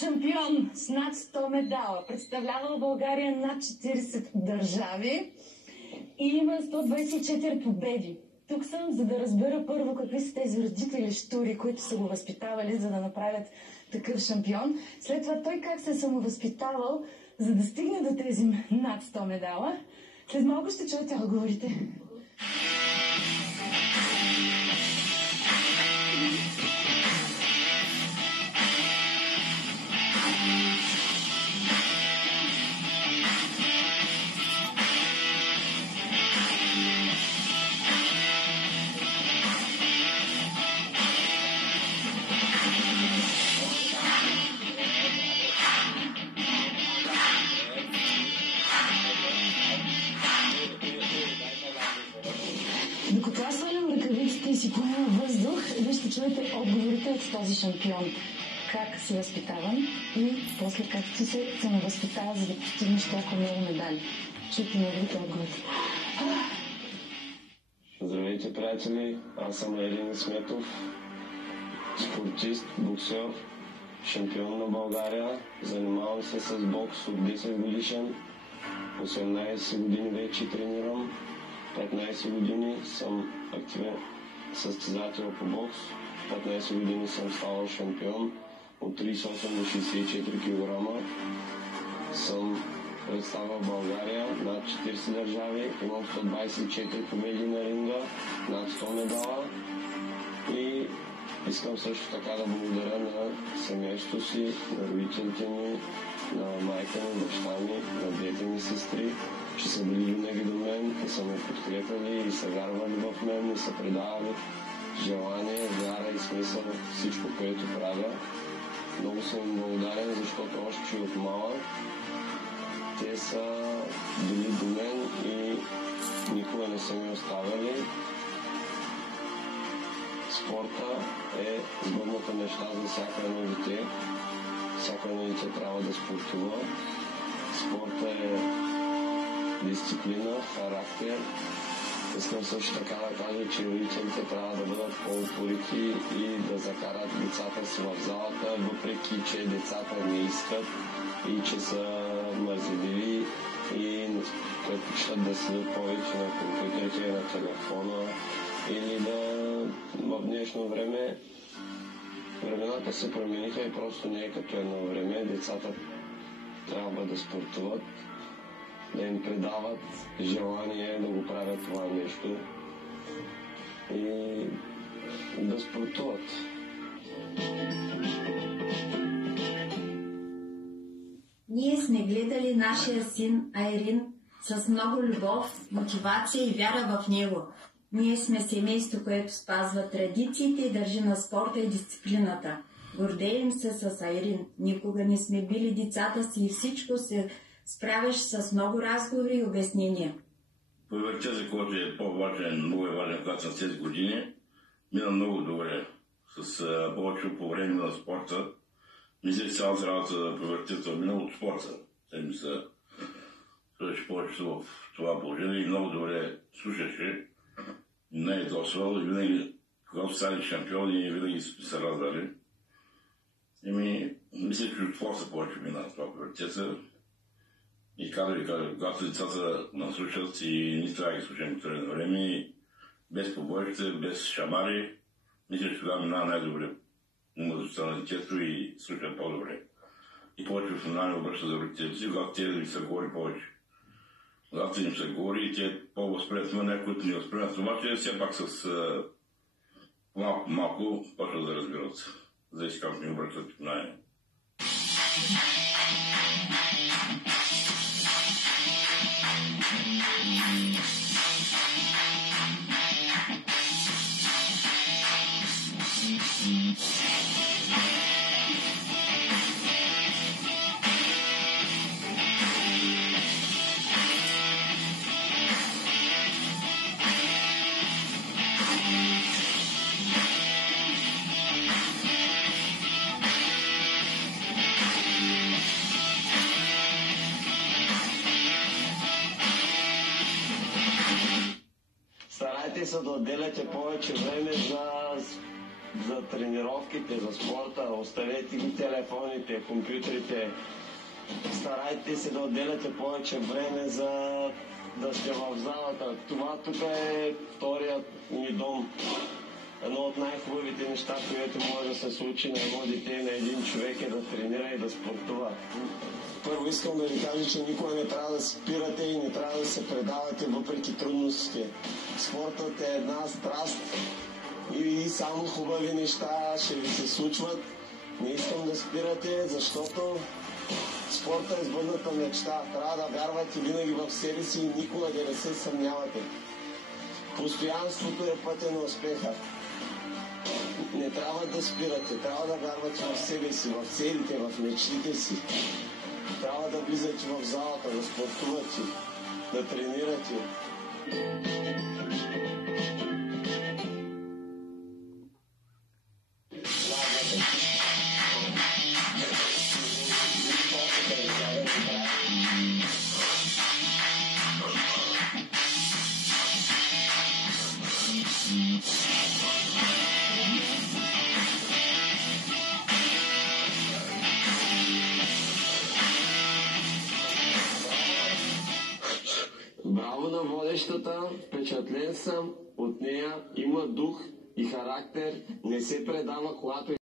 шампион с над 100 медала. Представлявал България над 40 държави и има 124 победи. Тук съм, за да разбера първо какви са тези родители щури, които са го възпитавали, за да направят такъв шампион. След това той как се е самовъзпитавал, за да стигне до тези над 100 медала. След малко ще чуете отговорите. Докато аз свалям ръкавиците и си поема въздух, вие ще чуете отговорите от този шампион. Как си възпитаван и после как ти се самовъзпитава, за да постигнеш толкова много медали. Чуйте неговите отговори. Здравейте, приятели! Аз съм Ерин Сметов, спортист, боксер, шампион на България. Занимавам се с бокс от 10 годишен. 18 години вече тренирам. 15 години съм активен състезател по бокс. 15 години съм ставал шампион. От 38 до 64 кг. Съм представил България над 40 държави. Имам 124 победи на ринга, над 100 медала. И искам също така да благодаря на семейството си, на родителите ми, на майка ми, баща ми, на двете ми сестри, че са били винаги до мен и са ме подкрепили и са вярвали в мен и са предавали желание, вяра и смисъл в всичко, което правя. Много съм им благодарен, защото още от малък те са били до мен и никога не са ми оставили. Спорта е сбъдната неща за всяко едно дете. Всяко едно дете трябва да спортува. Спорта е дисциплина, характер. Искам също така да кажа, че родителите трябва да бъдат по-упорити и да закарат децата си в залата, въпреки че децата не искат и че са мързеливи и предпочитат да седят повече на компютрите и на телефона или да в днешно време времената се промениха и просто не е като едно време. Децата трябва да спортуват, да им предават желание да го правят това нещо и да спортуват. Ние сме гледали нашия син Айрин с много любов, мотивация и вяра в него. Ние сме семейство, което спазва традициите и държи на спорта и дисциплината. Гордеем се с Айрин. Никога не сме били децата си и всичко се справяш с много разговори и обяснения. Приоритетът, който е по-важен, много е важен, когато съм 10 години, мина много добре. С повече по време на спорта. Мисля, че цялата работа приоритетът мина от спорта. Те ми се слушаше повечето в това положение и много добре слушаше. Не е досвал и винаги, когато стане шампиони, винаги се раздали. Мисля, че от спорта повече мина това приоритета. И когато децата наслушат и ние трябва да ги слушаме това на време, без побоища, без шамари, мисля, че тогава минава най-добре умът на детето и слуша по-добре. И повече внимание обръща за родителите си, когато те да ви се говори повече. Когато им се говори и те по-възприят, но някои не възприят, обаче все пак с малко почват да разбират. За да искам не обръщат внимание. Старайте се да отделяте повече време за за тренировките, за спорта, оставете ги телефоните, компютрите. Старайте се да отделяте повече време за да сте в залата. Това тук е вторият ни дом. Едно от най-хубавите неща, което може да се случи на едно дете и на един човек е да тренира и да спортува. Първо искам да ви кажа, че никога не трябва да спирате и не трябва да се предавате въпреки трудностите. Спортът е една страст и само хубави неща ще ви се случват. Не искам да спирате, защото спорта е сбъдната мечта. Трябва да вярвате винаги в себе си и никога да не се съмнявате. Постоянството е пътя на успеха. Не трябва да спирате, трябва да вярвате в себе си, в целите, в мечтите си. Трябва да влизате в залата, да спортувате, да тренирате. Браво на водещата, впечатлен съм от нея, има дух и характер, не се предава, когато